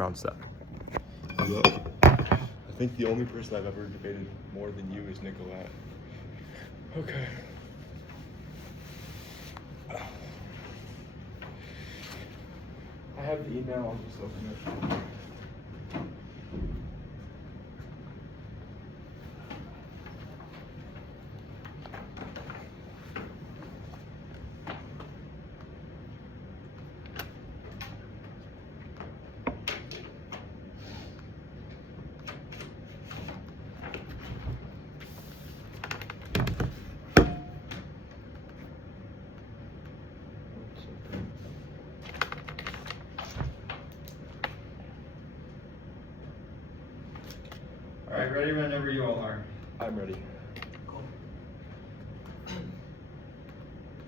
round step. Well, I think the only person I've ever debated more than you is Nicolette. Okay. I have the email, I'll just open it. Alright, ready whenever you all are. I'm ready.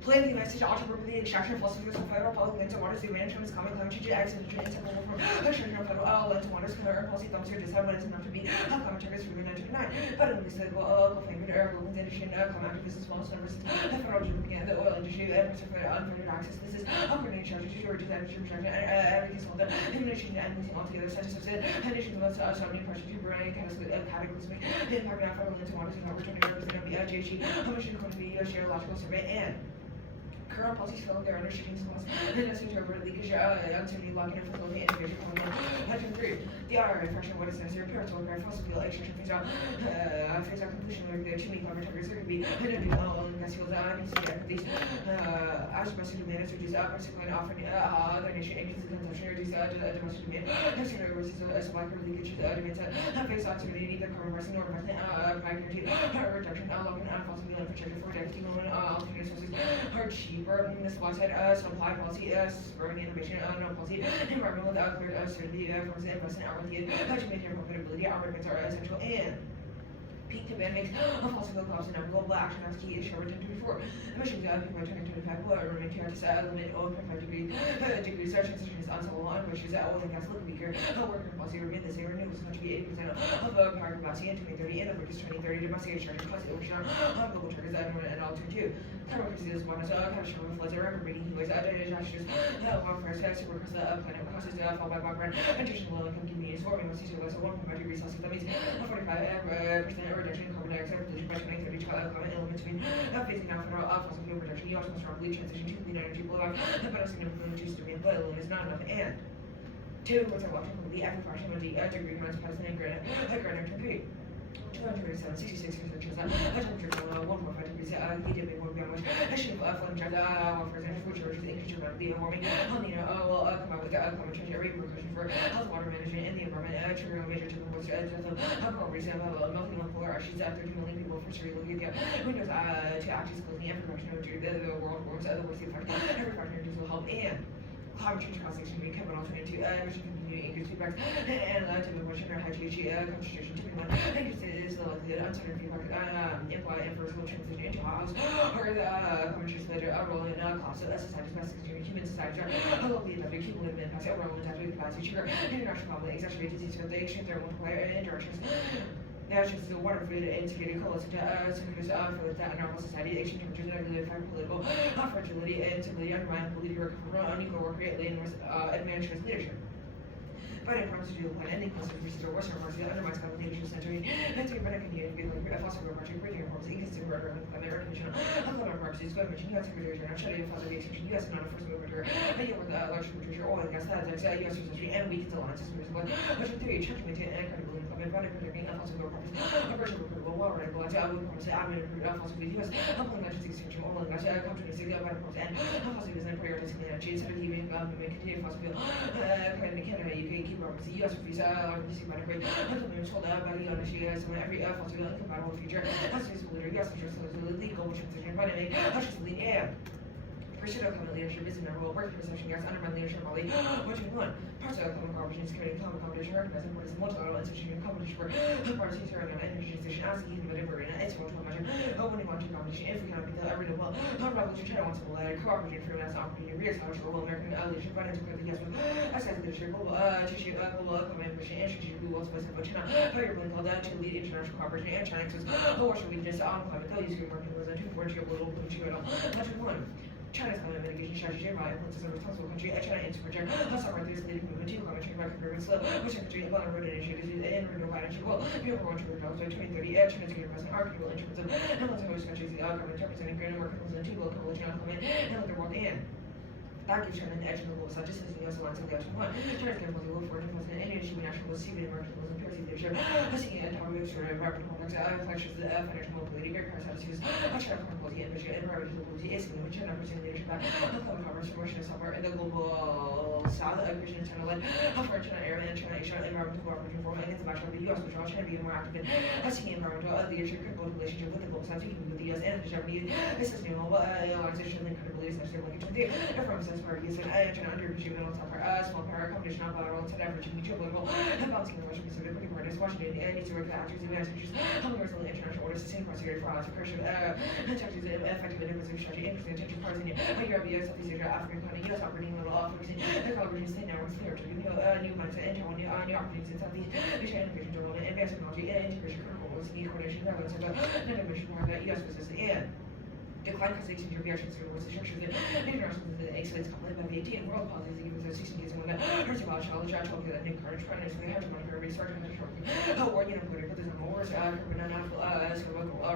Playing the message ultimately the extraction of fossil fuels from federal public lands and waters, the management is common climate change acts and nutrient intake level from extraction of federal lands and waters, current policy thumbs here decide what is enough to be climate targets for 1929. But in this cycle, flavored air, local industry, and climate activists as well as numbers, the federal government began the oil industry and particularly unfunded access. This is according to charges to reduce energy production and everything's called the elimination and losing altogether, such as said, conditions of so many pressure to burn cataclysmic impact on federal lands and waters and returning representative GHG, how much is going to be a geological survey and current policies fell their understanding laws and necessary to avert leakage uncertainty, lock in and facilitate integration from Item 3. The IRA fraction of what is necessary to regard fossil fuel extraction phase out completion of the chimney climate targets there could be identity oil and gas fuels activities as domestic demand is reduced particularly offering other nation agencies consumption reduce domestic demand necessary versus supply for leakage demand phase out to neither carbon pricing nor methane guarantee reduction locking on fossil fuel infrastructure for decades alternative sources are cheaper in the supply side supply policy spurring innovation no policy environmental without clear certainty forms investment outwardly to maintain profitability arguments are essential and peak demand makes fossil fuel costs and global action as key issue over 1024 emissions by 2025 will remain here to limit 0.5 degrees transition is unsolvable on which is oil and gas liquid weaker worker policy remain the same renewables contribute 80% of the power capacity in 2030 and the workers 2030 domestic extraction costs which are global targets and alternative carbon is one as catastrophic floods are remaining heat waves disasters wildfires super across the planet causes fall by background additional low income communities warming with sea levels of 1.5 degrees Celsius that means 45% reduction in carbon dioxide pollution by 2030 climate element between phasing out federal fossil fuel production you also must strongly transition to clean energy blow out but a significant reduced demand but alone is not enough and two reports are watching the every fraction of the degree grants president granite to pay 237, 66 researchers temperature 1.5 degrees EDB will be on which a ship flooding jets offers and food shortages increase dramatically warming El Nino will come out with climate change repercussion for health water management in the environment triggering a major tipping point death of coral reefs and melting of polar ice sheets 30 million people for sure looking at windows to actions closing and production of the world warms the worst effect every factor will help and climate change causation being kept on alternative emission continuing increase feedback and typical motion or high GHG concentration typically one increases the likelihood uncertain feedback imply irreversible transition into house or the climate change played a role in cost of society's message human societies are locally adapted cumulative impacts a role in adaptive capacity trigger international problem exacerbate disease with the extreme thermal player interactions now it's the water food integrated colas synchronous for the normal society extreme temperatures and really affect political fragility and stability undermine ability to recover from unequal work rate and administrative leadership. But in promise to do the plan ending closer to or worse remarks that undermines climate leadership century and to better community like fossil fuel project bridging reforms inconsistent with our climate recognition climate purposes but mention U.S. secretary general shutting fossil fuel extension U.S. and not a first mover and you with large temperature oil and gas that U.S. research and weakens alliances with Measure 3 trying to maintain and credibility in climate by predicting fossil fuel projects a version of credible water and blood I would promise to admin fossil fuel U.S. Pulling measures extension oil and gas COP26 by promise and fossil fuels and prioritizing clean energy instead of even continue fossil fuel Canada UK the U.S. visa releasing by the great implement told by the ownership every fossil fuel incompatible future as is the U.S. interest in legal transition by the lead and pursuit of climate leadership is a number of work perception gas undermine leadership body watching one parts of climate cooperation security climate competition recognizing what is multilateral institution competition for parties surrounding energy transition as the whatever in its multiple measure winning one to competition if we cannot be the every level revolution try to want to let cooperation for as opportunity reestablish global American leadership finance with the yes as leadership global tissue global climate mission and strategic goals by China how you're willing called to lead international cooperation and China says what should we just on climate use your market was a 2 4 global political much one China's climate mitigation strategy and influences of responsible country. China aims to project summer leaders leading movement to climate change by converting slow, which country and vulnerable initiatives in renewable energy will be over 1 trillion by 2030. China's green investment are critical in terms of influencing host countries, government representing greater market to global coalition on climate and the world and that gives China an edge in the global south, just as the U.S. aligns with the Action 1. China's getting multi-world foreign investment and energy national secret market and purity leadership. Seeking and topic extraordinary rapid complex flashes the financial mobility, great price attitudes, China foreign policy, and vision, and private mobility is in which China pursuing leadership at climate commerce, promotion, and software in the global south, Christian and China led foreign China area and China Asia environmental cooperation forum against the backdrop of the U.S., which all China being more active in seeking environmental leadership, critical relationship with the global south, speaking with the U.S. and the Japanese, sustainable alliance and credibility, essentially like to the from sense parties and China underappreciated middle top small power combination of bilateral and averaging mutual political and balancing the Russian Pacific pretty partners, Washington and needs to work the actors and advantages, universal international order, sustained prosperity for all, security, tactics, effective and inclusive strategy, interesting attention, parts in Europe, US, Southeast Asia, African continent, US operating level, focusing the collaboration state networks, clear to new mindset, and Taiwan, new opportunities in Southeast Asia, innovation, development, advanced technology, and integration, critical roles, coordination, relevance, and innovation, more than US business, and decline because 18 year reactions to was the structures that international excellence completed by the 18 world policies even though 16 years when that hurts about challenge I told you that encourage partners we have to monitor every sort of working and putting but there's no wars urban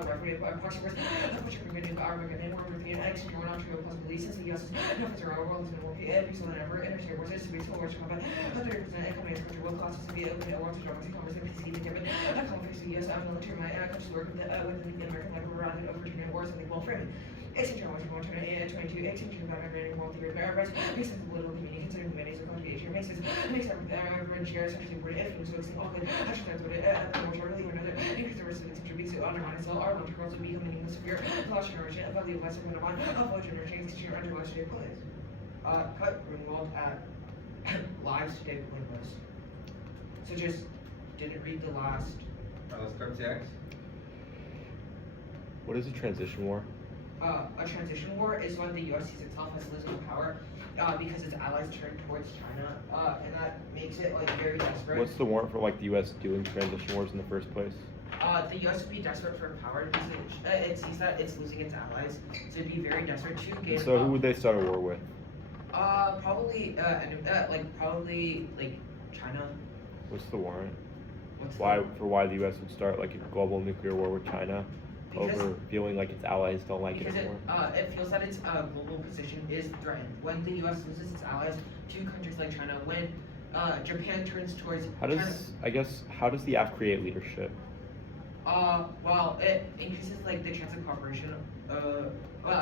referee proxy wars which are going to Armageddon and war with the annex and not true possibly since the US no for our world is going to be every so ever energy wars is to be so much combat 30% economic country world classes to be open at war to drama commerce and peace keeping given conflicts the US military my countries work with the American level rather than overturning wars and the world framing. 18 challenge going to 22, 18 about aggravating world theory of makes sense of political community considering the mandates of country Asia makes everyone share essentially word if it was focusing all good actually that's what it more shortly or another increase the risk of it contributes to undermine so our long-term goals will become meaningless severe lost generation of value of less than one of generation extinction under last year plans. Cut Greenwald at lives today point list. So just didn't read the last. Let's start text. What is a transition war? A transition war is when the U.S. sees itself as losing power because its allies turn towards China, and that makes it like very desperate. What's the warrant for like the U.S. doing transition wars in the first place? The U.S. would be desperate for power because it sees that it's losing its allies, so it'd be very desperate to gain. So who would they start a war with? Probably China. What's the warrant? Why the U.S. would start like a global nuclear war with China? Because over feeling like its allies don't like it anymore? It feels that its global position is threatened. When the U.S. loses its allies to countries like China, when Japan turns towards how does the AF create leadership? Well, it increases like the chance of cooperation.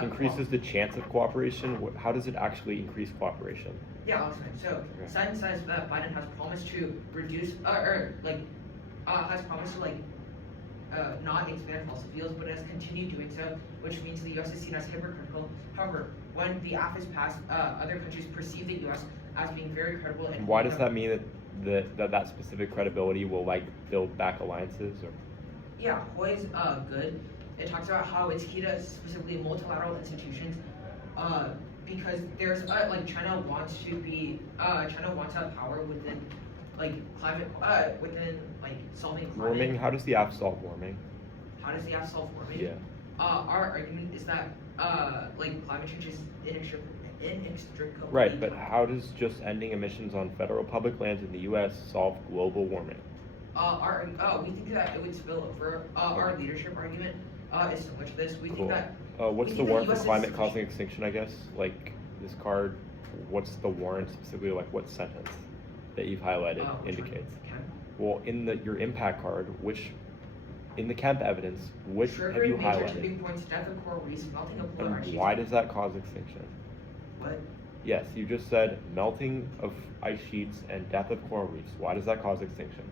Increases the chance of cooperation? How does it actually increase cooperation? Yeah, I'll explain. So, okay. Biden says that Biden has promised to reduce, has promised to not expand fossil fuels, but has continued doing so, which means the U.S. is seen as hypocritical. However, when the AF is passed, other countries perceive the U.S. as being very credible. And why does that mean that specific credibility will like build back alliances? Or? Yeah, HOI is good. It talks about how it's key to specifically multilateral institutions, because there's China wants to have power within climate within solving climate. Warming. How does the AF solve warming? How does the AF solve warming? Yeah. Our argument is that climate change is inextricably. Right, but how does just ending emissions on federal public lands in the U.S. solve global warming? We think that it would spill over. Our leadership argument is similar to this. We cool. think that. What's the warrant for climate causing extinction? I guess like this card. What's the warrant specifically? Like what sentence that you've highlighted indicates? Well, in your impact card, which in the Kemp evidence, which have you highlighted? And why does that cause extinction? What? Yes, you just said melting of ice sheets and death of coral reefs. Why does that cause extinction?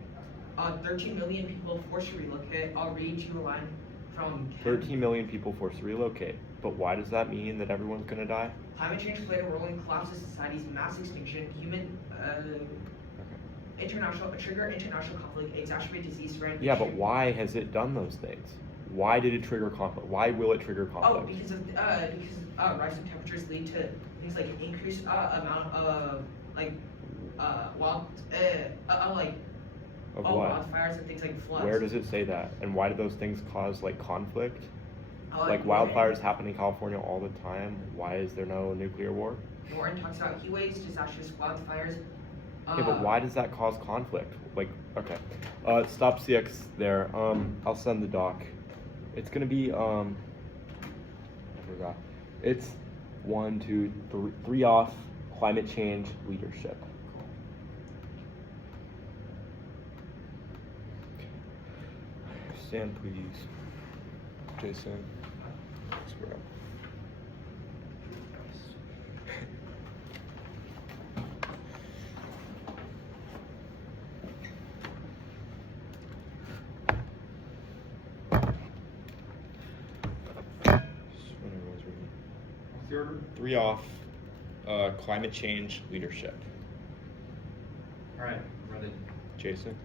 13 million people forced to relocate. I'll read you a line from Kemp. 13 million people forced to relocate. But why does that mean that everyone's going to die? Climate change played a role in collapse of society's mass extinction, international conflict, exacerbate disease spread. Yeah, but why has it done those things? Why did it trigger conflict? Why will it trigger conflict? Oh, because rising temperatures lead to things like increased amount of wildfires and things like floods. Where does it say that? And why do those things cause like conflict? Like wildfires happen in California all the time. Why is there no nuclear war? Warren talks about heat waves, disasters, wildfires. Yeah, but why does that cause conflict? Like, okay, stop CX there. I'll send the doc. It's gonna be I forgot. It's 1, 2, 3 off. Climate change leadership. Stand, please, Jason. Square up. What's the order? 3 off. Climate change leadership. All right, ready. Jason.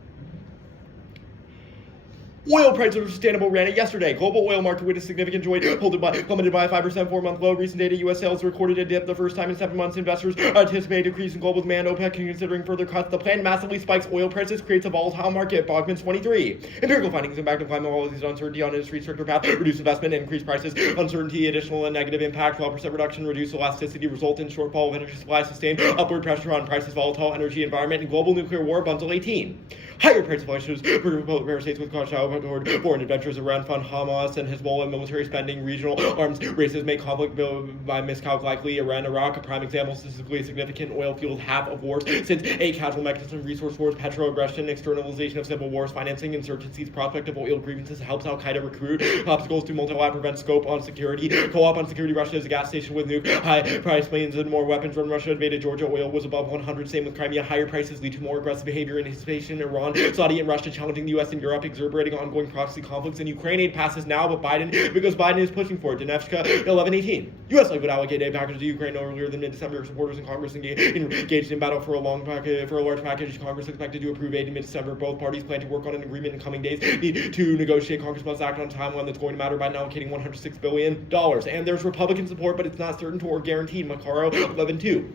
Oil prices are sustainable ran it yesterday. Global oil market witnessed significant joy, plummeted by a 5% 4-month low. Recent data, U.S. sales recorded a dip the first time in 7 months. Investors anticipate a decrease in global demand. OPEC considering further cuts. The plan massively spikes oil prices, creates a volatile market. Bogman's 23. Empirical findings impact of climate policies, uncertainty on industry stricter path, reduce investment, increase prices. Uncertainty, additional and negative impact. 12% reduction, reduce elasticity, result in shortfall of energy supply, sustained upward pressure on prices, volatile energy environment, and global nuclear war. Bundle 18. Higher price inflation for states with caution toward foreign adventures around fund Hamas and Hezbollah, military spending, regional arms races make conflict by miscalc likely. Iran, Iraq, a prime example, statistically significant oil fueled half of wars since a casual mechanism, resource wars, petro aggression, externalization of civil wars, financing insurgencies, prospect of oil grievances, helps Al Qaeda recruit, obstacles to multilateral prevent scope on security, co-op on security. Russia is a gas station with nuke, high price planes and more weapons when Russia invaded Georgia. Oil was above 100, same with Crimea. Higher prices lead to more aggressive behavior in anticipation. Iran, Saudi, and Russia challenging the U.S. and Europe, exacerbating ongoing proxy conflicts in Ukraine. Aid passes now, but because Biden is pushing for it. Donetsk, 11-18. U.S. would allocate aid package to Ukraine no earlier than mid-December. Supporters in Congress engaged in battle for a large package. Congress expected to approve aid in mid-December. Both parties plan to work on an agreement in coming days. Need to negotiate. Congress must act on a timeline that's going to matter by allocating $106 billion. And there's Republican support, but it's not certain or guaranteed. Macaro, 11-2.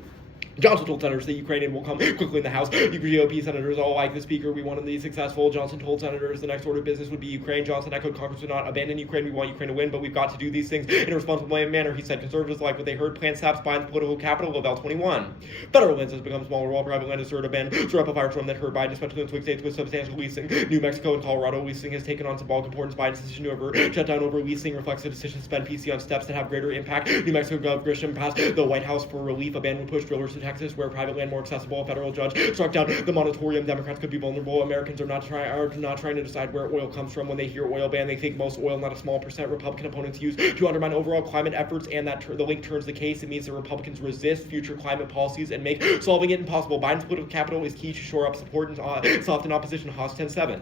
Johnson told senators that Ukrainian will come quickly in the House. GOP senators all like the speaker. We want to be successful. Johnson told senators the next order of business would be Ukraine. Johnson echoed Congress would not abandon Ukraine. We want Ukraine to win, but we've got to do these things in a responsible manner. He said conservatives like what they heard. Plan saps Biden's political capital of L21. Federal lands has become smaller while private land has stirred up a firestorm that hurt Biden, especially in swing states with substantial leasing. New Mexico and Colorado leasing has taken on symbolic importance. Biden's decision to shut down over leasing reflects the decision to spend PC on steps that have greater impact. New Mexico Governor Grisham passed the White House for relief. A ban would push drillers to Texas, where private land more accessible. A federal judge struck down the moratorium. Democrats could be vulnerable. Americans are not trying to decide where oil comes from. When they hear oil ban, they think most oil, not a small percent. Republican opponents use to undermine overall climate efforts, and that the link turns the case. It means that Republicans resist future climate policies and make solving it impossible. Biden's political capital is key to shore up support and soften opposition. Haas 10-7.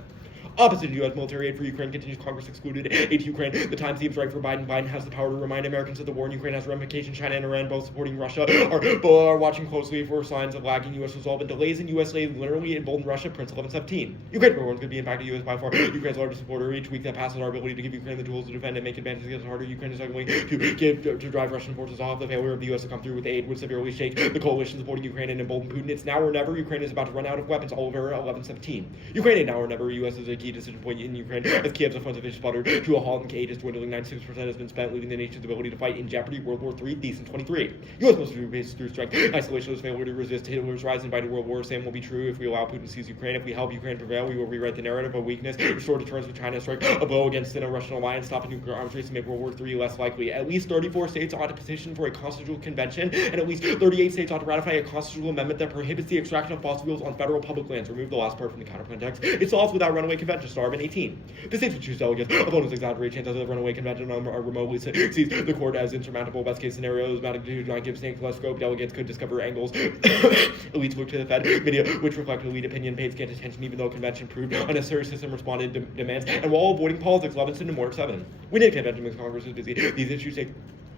Opposite to U.S. military aid for Ukraine continues. Congress excluded aid to Ukraine. The time seems right for Biden. Biden has the power to remind Americans that the war in Ukraine has ramifications. China and Iran, both supporting Russia, are watching closely for signs of lagging U.S. resolve, and delays in U.S. aid literally embolden Russia. Prince 11-17. Ukraine programs could be impacted U.S. by far. Ukraine's largest supporter. Each week that passes our ability to give Ukraine the tools to defend and make advances against harder. Ukraine is struggling to drive Russian forces off. The failure of the U.S. to come through with aid would severely shake the coalition supporting Ukraine and embolden Putin. It's now or never. Ukraine is about to run out of weapons. Oliver 11-17. Ukraine ain't now or never. U.S. is a key decision point in Ukraine as Kiev's offensive sputtered to a halt and aid is dwindling. 96% has been spent, leaving the nation's ability to fight in jeopardy. World War III, decent 23. U.S. must do bases through strength. Isolationist failure to resist Hitler's rise and invite a world war. Same will be true if we allow Putin to seize Ukraine. If we help Ukraine prevail, we will rewrite the narrative of weakness, restore deterrence with China, strike a blow against the Russian alliance, stop a nuclear arms race, and make World War III less likely. At least 34 states ought to petition for a constitutional convention, and at least 38 states ought to ratify a constitutional amendment that prohibits the extraction of fossil fuels on federal public lands. Remove the last part from the counter context. It solves without runaway convention. Starvin 18. The states would choose delegates. Opponents exaggerate chances of the runaway convention are remotely sees the court as insurmountable. Best case scenarios, magnitude not give snakes less scope. Delegates could discover angles. Elites look to the Fed media, which reflect elite opinion, paid scant attention, even though convention proved unnecessary system responded to demands. And while avoiding politics, Levinson and Moore 7. We need a convention because Congress is busy. These issues take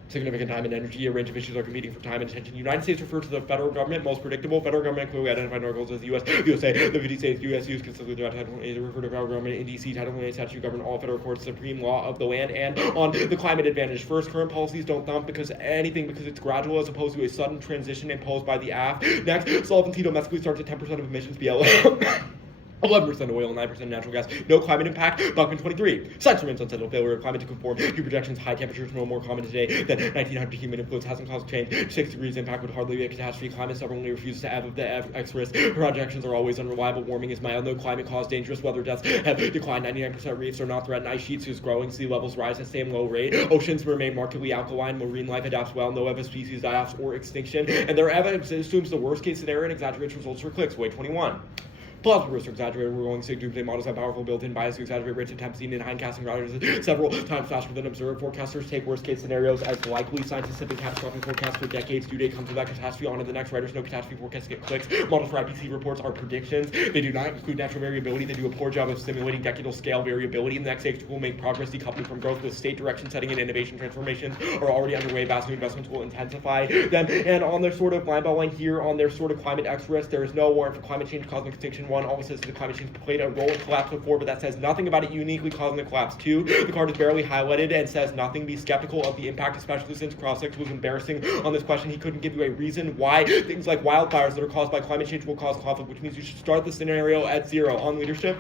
significant time and energy. A range of issues are competing for time and attention. United States refers to the federal government, most predictable. Federal government clearly identified our goals as the U.S. USA. The 50 states U.S. use consistently throughout Title 28 refer to federal government. In D.C., Title 28 statute govern all federal courts, supreme law of the land, and on the climate advantage. First, current policies don't thump because it's gradual as opposed to a sudden transition imposed by the AFF. Next, solvency domestically starts at 10% of emissions BLM. 11% oil, 9% natural gas, no climate impact. Buckman 23. Science remains unsettled. Failure of climate to conform to projections. High temperatures no more common today than 1900. Human influence hasn't caused change. 6 degrees impact would hardly be a catastrophe. Climate stubbornly refuses to have the X risk. Projections are always unreliable. Warming is mild. No climate cause dangerous weather deaths have declined. 99% reefs are not threatened. Ice sheets is growing. Sea levels rise at the same low rate. Oceans remain markedly alkaline. Marine life adapts well. No ever species die off or extinction. And their evidence assumes the worst case scenario and exaggerates results for clicks. Way 21. Plausible risks are exaggerated. We're going to say doomsday models have powerful built-in bias to exaggerate rates of temps seen in hindcasting routers several times faster than observed. Forecasters take worst-case scenarios as likely. Scientists have been catastrophic forecasts for decades. Due date comes with that catastrophe. On to the next. Writers know catastrophe forecasts get clicks. Models for IPC reports are predictions. They do not include natural variability. They do a poor job of simulating decadal scale variability. In the next stage will make progress decoupled from growth with state direction setting and innovation transformations are already underway. Vast new investments will intensify them. And on their sort of line by line here, on their sort of climate X risk, there is no warrant for climate change cosmic extinction. 1 always says the climate change played a role in collapse before, but that says nothing about it uniquely causing the collapse. 2, the card is barely highlighted and says nothing. Be skeptical of the impact, especially since Crossix was embarrassing on this question. He couldn't give you a reason why things like wildfires that are caused by climate change will cause conflict, which means you should start the scenario at 0. On leadership,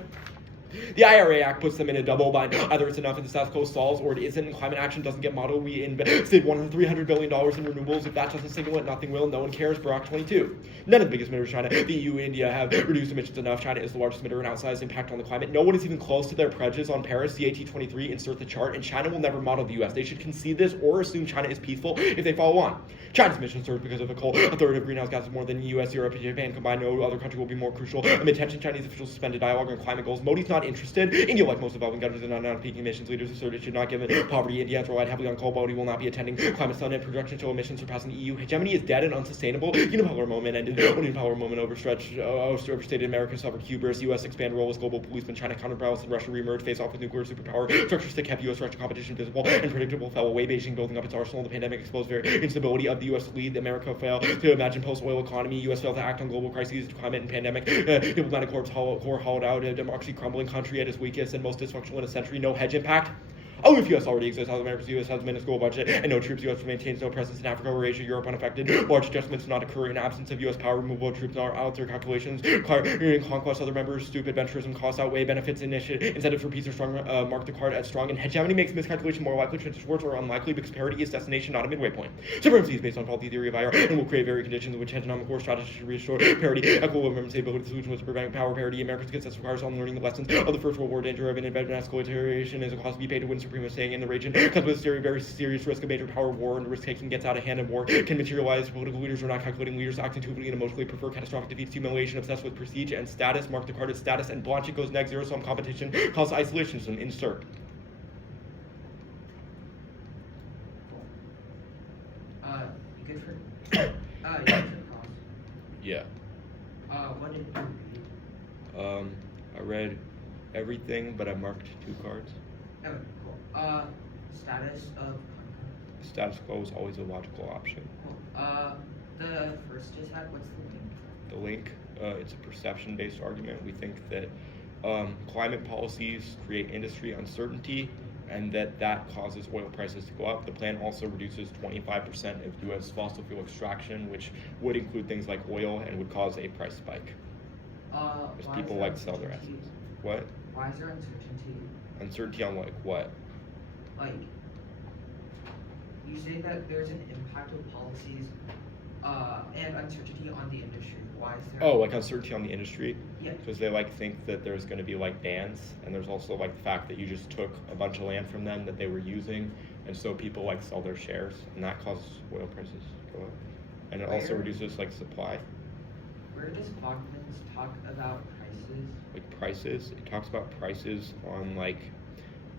the IRA Act puts them in a double bind. Either it's enough and the status quo stalls, or it isn't, and climate action doesn't get modeled. We invested $300 billion in renewables. If that doesn't signal it, nothing will. No one cares. Barack 22. None of the biggest emitters, China, the EU, India, have reduced emissions enough. China is the largest emitter and outsized impact on the climate. No one is even close to their pledges on Paris. CAT 23, insert the chart, and China will never model the US. They should concede this or assume China is peaceful if they follow on. China's emissions surge because of the coal. A third of greenhouse gases more than US, Europe, and Japan combined. No other country will be more crucial. Amid tension, Chinese officials suspended dialogue on climate goals. Modi's not interested. India, like most developing countries, are not peaking emissions. Leaders asserted should not give it poverty. India has relied heavily on coal. Modi will not be attending climate summit. Projections show emissions surpassing the EU. Hegemony is dead and unsustainable. Unipolar moment ended. Unipolar moment overstated. America suffered hubris. US expand role as global policeman. China counterbalance and Russia reemerged. Face off with nuclear superpower. Structures that kept US-Russia competition visible and predictable fell away. Beijing building up its arsenal. The pandemic exposed very instability of the US lead. America failed to imagine post-oil economy. US failed to act on global crises, climate and pandemic. Diplomatic core hollowed out. A democracy crumbling. Country at its weakest and most dysfunctional in a century. No hedge impact. Oh, if US already exists, South America's US has a minuscule budget, and no troops. US maintains no presence in Africa or Asia, Europe unaffected. Large adjustments do not occur in absence of US power. Removal of troops are out their calculations. Conquest other members. Stupid venturism costs outweigh benefits. Incentives for peace are strong. Mark the card as strong. And hegemony makes miscalculation more likely. Transition towards or unlikely because parity is destination, not a midway point. Supremacy is based on faulty theory of IR and will create very conditions in which economic core strategy should restore parity. Equilibrium, stability, solution was to prevent power parity. America's success requires on learning the lessons of the First World War. Danger of an invention escalation is a cost to be paid to win supremacy staying in the region. Comes with a very serious risk of major power war, and risk-taking gets out of hand, and war can materialize. Political leaders are not calculating. Leaders act intuitively and emotionally prefer catastrophic defeats, humiliation, obsessed with prestige and status. Mark the card as status, and Blanchett goes next. Zero-sum competition causes isolationism. Insert. You good for you good for the cause? Yeah. What did you read? I read everything, but I marked 2 cards. Okay, cool. Status of ConCon. Status quo is always a logical option. Cool. The first attack, what's the link? The link, it's a perception-based argument. We think that climate policies create industry uncertainty and that causes oil prices to go up. The plan also reduces 25% of U.S. fossil fuel extraction, which would include things like oil and would cause a price spike. Because people like to sell their assets. What? Why is there uncertainty? Uncertainty on like what? Like, you say that there's an impact of policies and uncertainty on the industry. Why is there? Oh, like uncertainty on the industry? Yeah. Because they like think that there's going to be like bans, and there's also like the fact that you just took a bunch of land from them that they were using, and so people like sell their shares, and that causes oil prices to go up. And it also reduces like supply. Where does Bogman's talk about prices? Like prices, it talks about prices on like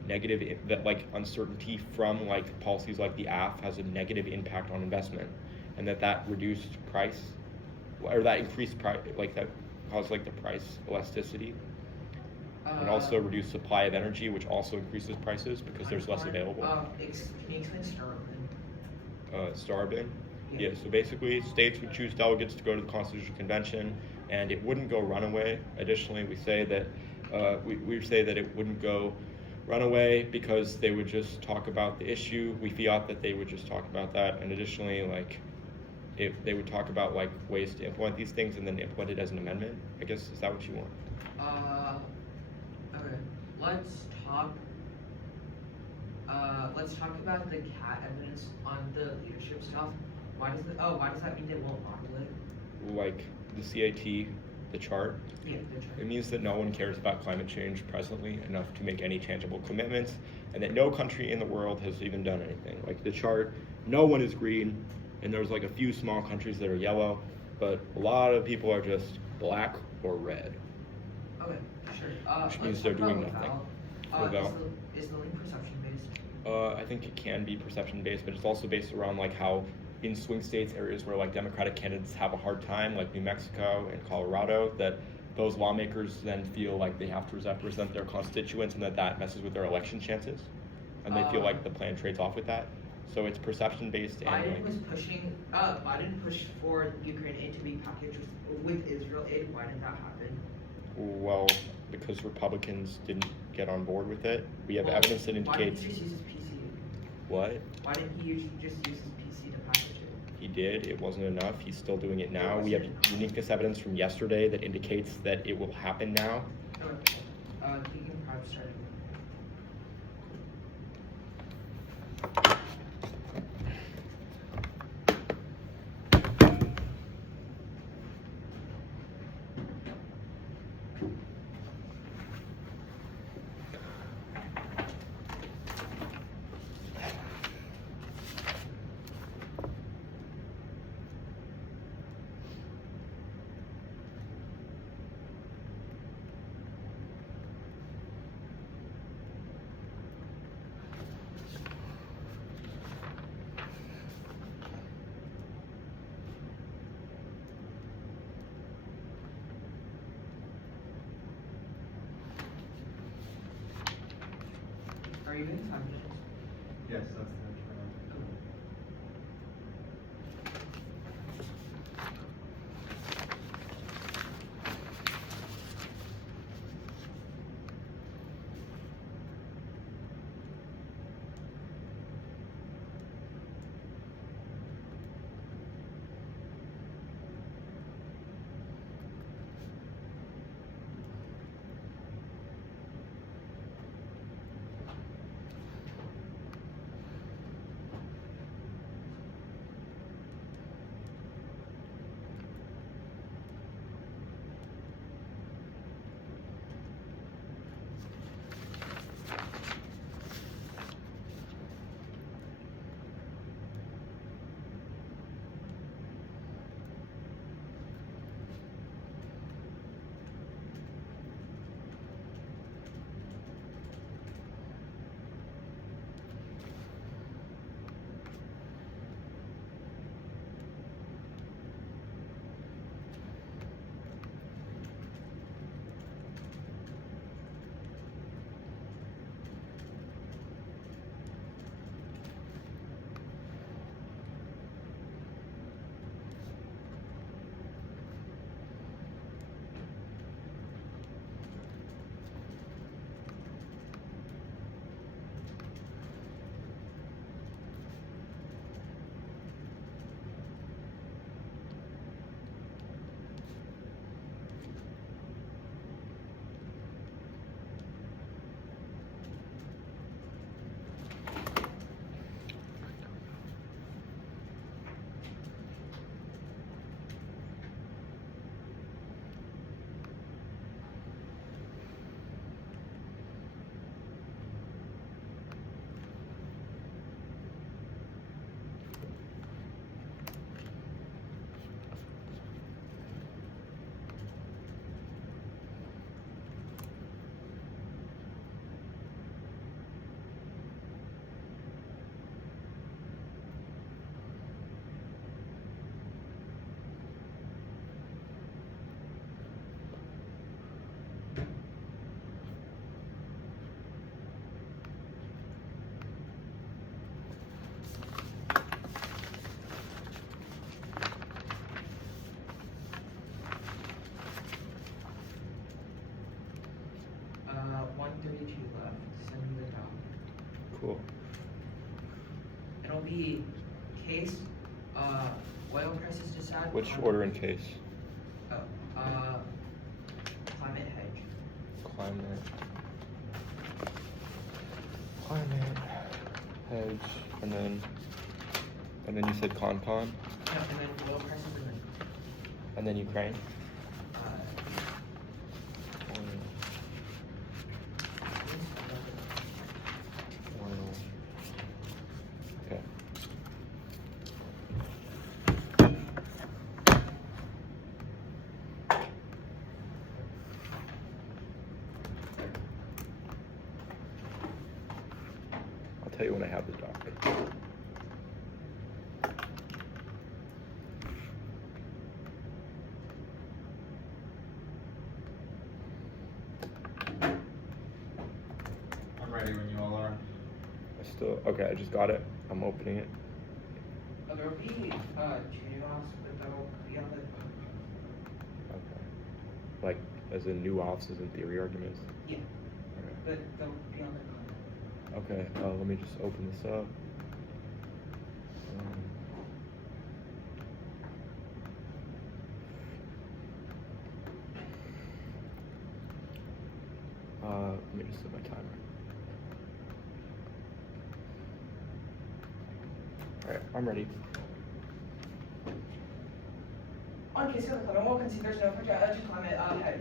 negative, that like uncertainty from like policies like the AFF has a negative impact on investment, and that reduced price, or that increased price, like that caused like the price elasticity, and also reduced supply of energy, which also increases prices because there's less available. Can you explain Starman? Starman? Yeah, so basically states would choose delegates to go to the Constitutional Convention, and it wouldn't go runaway. Additionally, we say that we say that it wouldn't go runaway because they would just talk about the issue. We fiat that they would just talk about that, and additionally, like, if they would talk about like ways to implement these things and then implement it as an amendment. I guess, is that what you want? Okay. Let's talk about the cat evidence on the leadership stuff. Why does that mean they won't model it? Like the CIT, the chart, Yeah, the chart. it means that no one cares about climate change presently enough to make any tangible commitments, and that no country in the world has even done anything. Like the chart, no one is green, and there's like a few small countries that are yellow, but a lot of people are just black or red. Okay, sure. Which means let's they're talk about doing nothing. Laval. Laval. Is the link perception based? I think it can be perception based, but it's also based around like how in swing states, areas where like Democratic candidates have a hard time, like New Mexico and Colorado, that those lawmakers then feel like they have to represent their constituents, and that messes with their election chances, and they feel like the plan trades off with that. So it's perception based. Biden pushed for Ukraine aid to be packaged with Israel aid. Why did that happen? Well, because Republicans didn't get on board with it. We have evidence that indicates. Why didn't he just use his PC? What? Why didn't he just use his PC to package it? He did. It wasn't enough. He's still doing it now. We have uniqueness evidence from yesterday that indicates that it will happen now. Okay. You can probably start it. Are you doing time zones? Yes, that's the term. Left. Send me the doc. Cool. It'll be case, oil prices decide. Which order in case? Oh, climate hedge. climate, hedge, and then you said ConCon, Yeah, and then oil prices and then Ukraine. Oil. Okay. I'll tell you when I have the doc. I'm ready when you all are. Okay, I just got it. I'm opening it. There will be junior offs, but that'll be on the. Okay. Like, as in new offices and theory arguments? Yeah, Okay. but they'll be on the. Okay, let me just open this up. Let me just set my timer. Alright, I'm ready. On case of the climate, we'll consider no project climate hedge.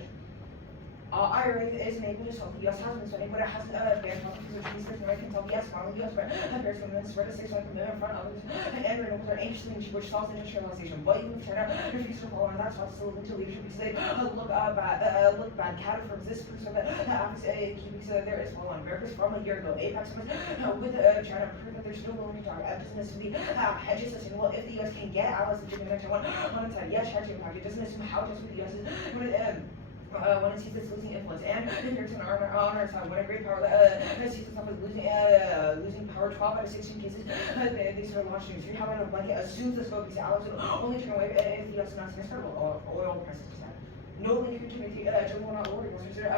IRA is enabling to solve the U.S. has been spending, but it hasn't banned fossil fuels, which means North can tell the U.S. farm, the U.S. compares to the spread of 6 months in front of others, and renewables are interesting, which solves industrialization. But even if China refuses to follow on that, so still into leadership because they look bad. Cattle firms, this proves that there is follow on. America's from a year ago, Apex with China proved that they're still willing to talk business to be hedges sustainable if the U.S. can get allies to the next one its side. Yes, China's impact. It doesn't assume how just with the U.S. is when it sees it's losing influence, and here's on our side, when a great power sees itself as losing power, 12 out of 16 cases, they sort of launch news. You have a blanket assumes the scope because allies will only turn away if the U.S. announces incredible oil prices. No link community, will not lower the consider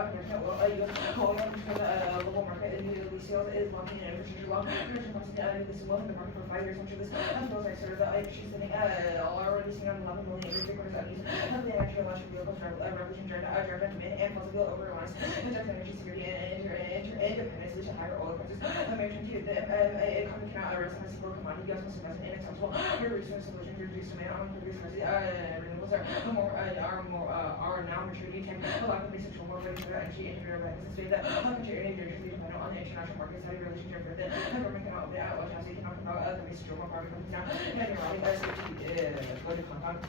local market immediately sales is blocking an infrastructure law. This is well in the market for 5 years. I'm sure this feels like sort of the she's sitting already seen on 11 million every 3 quarters of use of the energy electric vehicles revolution drive demand and fossil fuel over reliance protect energy security and independence lead to higher oil prices. American too, the economy cannot rest on a single commodity. U.S. must invest in inacceptable resource solutions to reduce demand on previous prices. Renewables are now maturity can allow companies to more ready for energy and business data that country and industry dependent on the international markets that relationship with the government cannot open out which they cannot promote companies to more power companies now and you're right as go to ConCon.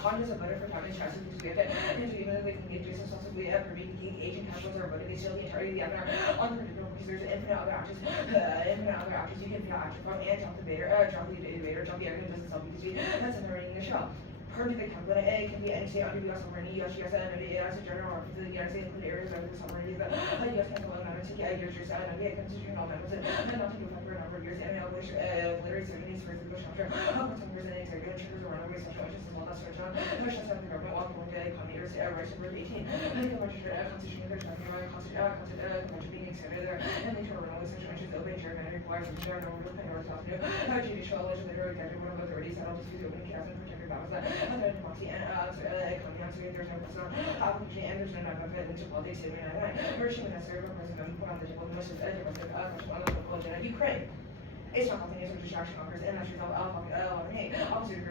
Con is a better for time and stress because we have to even if we can get Jason sauce we have for making agent cash flows are voted they still the entirety of the other unpredictable because there's infinite other options you can feel action from and jump the invader jump the enemy doesn't sell because that's in the ring in the show. Per the template, it can be any state under U.S. sovereignty, U.S. and as a general office of the United States, including areas of the sovereignty that U.S. can go on to get years and be a constitutional amendments and not to do for a number of years and literary certainties for the shelter. Consumers and executive triggers or runaway social interests as well as search on questions of the government while going to economy or rights of 18. The constitution of the convention being extended there and the internal runaway social interests open chair and requires the general rule of judicial legislative executive one of authorities that will dispute the opening chaos and protect battles that democracy and economy on there's no personal application and there's no non-government into politics in 1999. Urging the necessary president put on the table the most divisive question on the local agenda of Ukraine. It's not something as distraction occurs and that's result of hey, obviously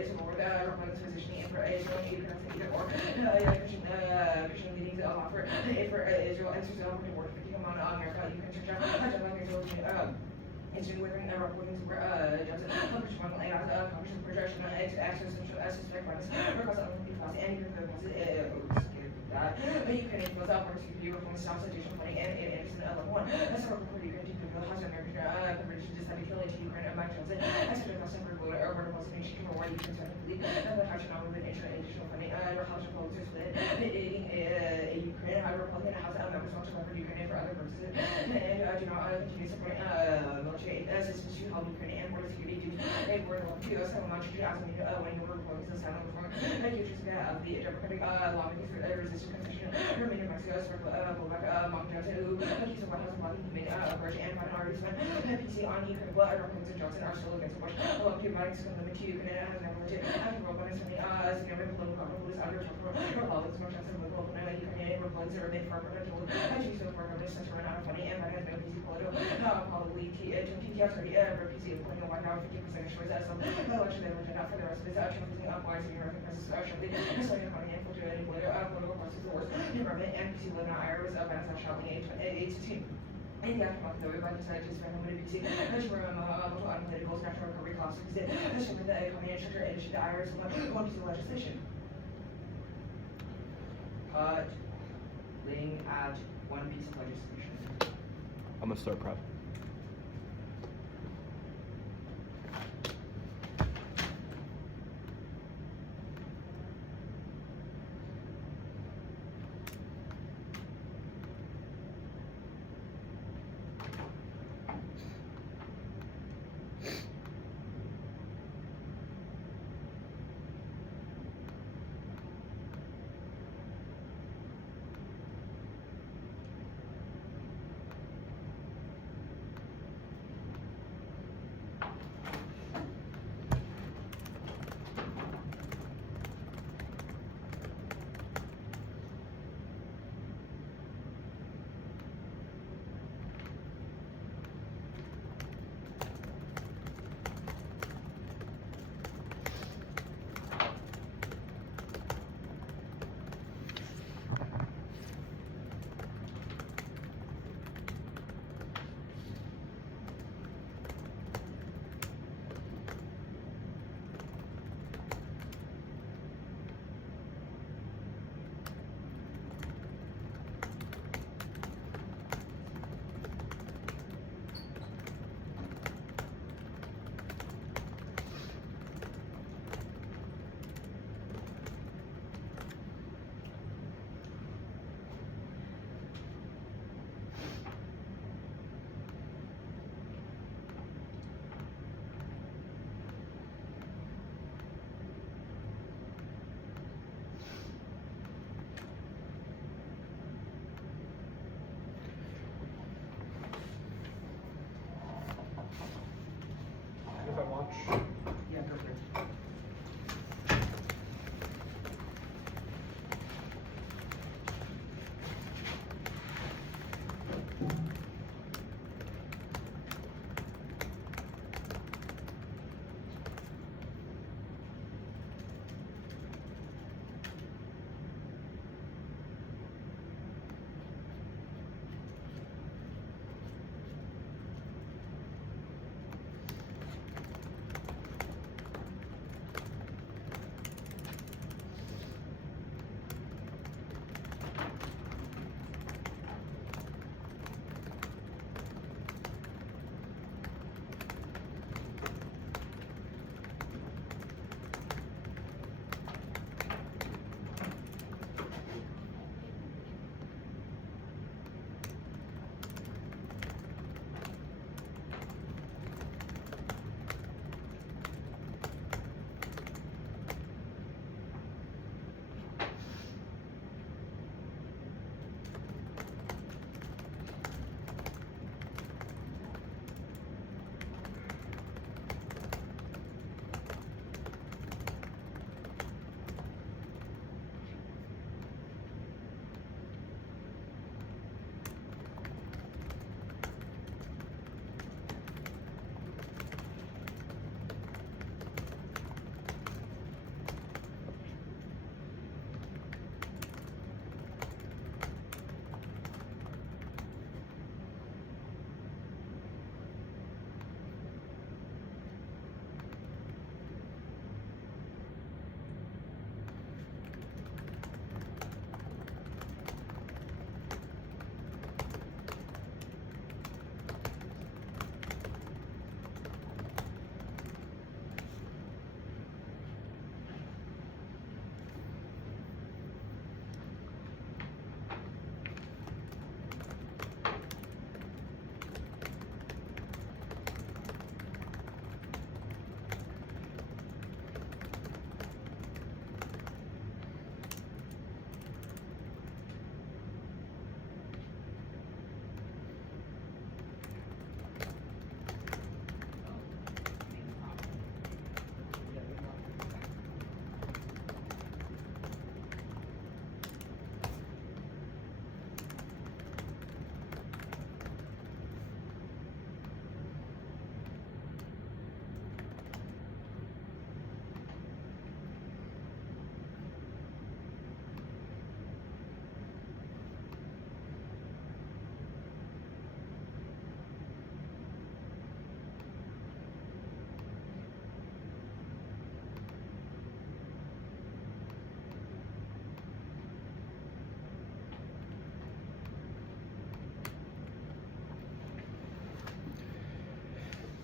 is more Republicans positioning for Israel and either or Christian leadings offer for Israel and Israel to work with America. You can check out Institute within Republicans Johnson published one published projection access to requirements because of the class and even the that you can influence our party to reform staff citation funding and Anderson level 1. That's how you can do the House of American coverage just have to kill it to Ukraine and Mike Johnson. As to the custom for or policy for why you can certainly the House of with additional funding or House of Politics with Ukraine, how Republican House of Members want to cover Ukraine for other purposes and do not continue supporting military assistance to help Ukraine and border security due to a border law to us, and launch to as when you were reporting the sound of the former futures of the Democratic lawmakers for resistant concession remain in Mexico, blowback Mom Johnson, who accused of White House body made a virgin and Biden already spent PC on critical reports of Johnson are still against Bush. Pneumatics can limit to Ukraine has never legit. After world bonus from the significant political government under Republicans, more Johnson will open Ukrainian Republicans are made for potential issues of foreign government since run out of money and Biden has no PC political probably TTF PC pulling a 50% choice as some election they legit not for the rest of his choosing up wise in American presence shortly displaying money and infiltrating political forces the worst environment and PC living on Ira was up as a shopping age 8-16. In the aftermath, though, everybody decided to spend money PC, as you remember, unpolitical national recovery costs, because it showed the economy and structure and issued the IRS one piece of legislation. Laying at one piece of legislation. I'm gonna start prep.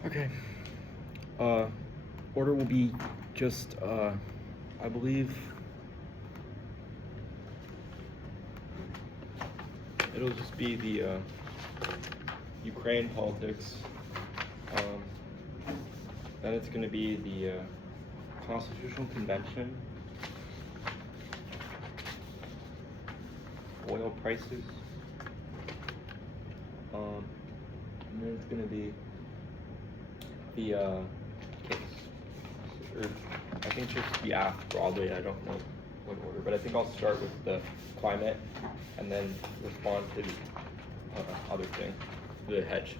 Okay. Order will be just, I believe, it'll just be the Ukraine politics. Then it's going to be the Constitutional Convention, oil prices, and then it's going to be the or I think just the AFF broadly. I don't know what order, but I think I'll start with the climate and then respond to the other thing, the hedge.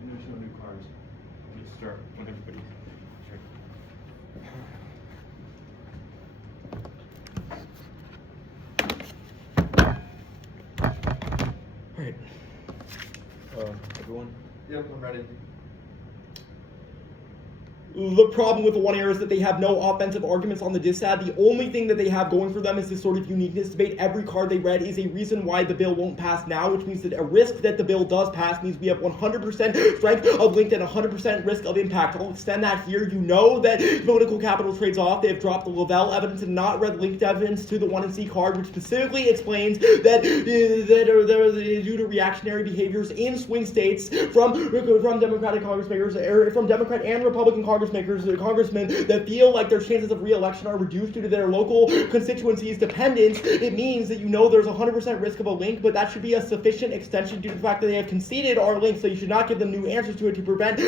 And there's no new cars. Let's start when everybody's sure. All right. Everyone? Yep, I'm ready. The problem with the one error is that they have no offensive arguments on the dissad. The only thing that they have going for them is this sort of uniqueness debate. Every card they read is a reason why the bill won't pass now, which means that a risk that the bill does pass means we have 100% strength of linked and 100% risk of impact. I'll extend that here. You know that political capital trades off. They have dropped the Lavelle evidence and not read linked evidence to the 1 and C card, which specifically explains that due to reactionary behaviors in swing states from Democratic Congressmakers, or from Democrat and Republican congressmen that feel like their chances of re-election are reduced due to their local constituencies' dependence, it means that you know there's 100% risk of a link, but that should be a sufficient extension due to the fact that they have conceded our link, so you should not give them new answers to it to prevent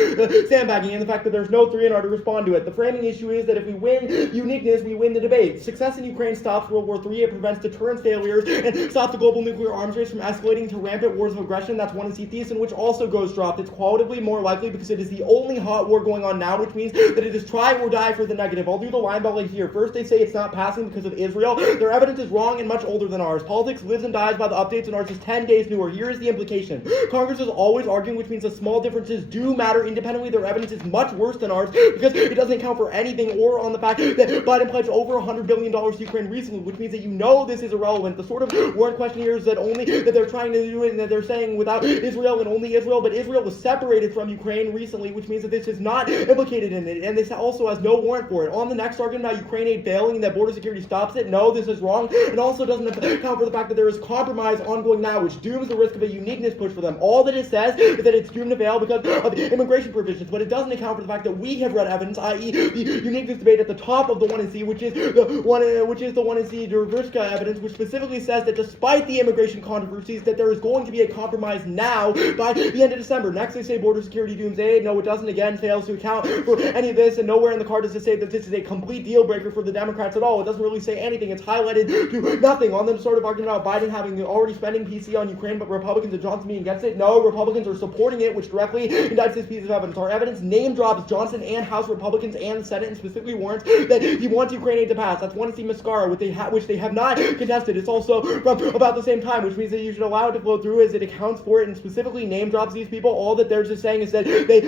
sandbagging, and the fact that there's no 3&R to respond to it. The framing issue is that if we win uniqueness, we win the debate. Success in Ukraine stops World War III, it prevents deterrence failures, and stops the global nuclear arms race from escalating to rampant wars of aggression. That's 1 and C thesis, which also goes dropped. It's qualitatively more likely because it is the only hot war going on now, which means that it is try or die for the negative. I'll do the line ballet here. First, they say it's not passing because of Israel. Their evidence is wrong and much older than ours. Politics lives and dies by the updates, and ours is 10 days newer. Here is the implication. Congress is always arguing, which means the small differences do matter independently. Their evidence is much worse than ours because it doesn't account for anything or on the fact that Biden pledged over $100 billion to Ukraine recently, which means that you know this is irrelevant. The sort of warrant question here is that they're trying to do it and that they're saying without Israel and only Israel, but Israel was separated from Ukraine recently, which means that this is not implicated in it, and this also has no warrant for it. On the next argument about Ukraine aid failing and that border security stops it, no, this is wrong. It also doesn't account for the fact that there is compromise ongoing now, which dooms the risk of a uniqueness push for them. All that it says is that it's doomed to fail because of immigration provisions, but it doesn't account for the fact that we have read evidence, i.e. the uniqueness debate at the top of the 1 and C, which is the 1 and C Dervishka evidence, which specifically says that despite the immigration controversies, that there is going to be a compromise now by the end of December. Next, they say border security dooms aid. No, it doesn't. Again, fails to account for any of this, and nowhere in the card does it say that this is a complete deal breaker for the Democrats at all. It doesn't really say anything. It's highlighted to nothing. On the sort of argument about Biden having already spending PC on Ukraine, but Republicans and Johnson being against it. No, Republicans are supporting it, which directly indicts this piece of evidence. Our evidence name drops Johnson and House Republicans and the Senate, and specifically warrants that he wants Ukraine aid to pass. That's 1 and C Mascara, which they have not contested. It's also from about the same time, which means that you should allow it to flow through as it accounts for it and specifically name drops these people. All that they're just saying is that they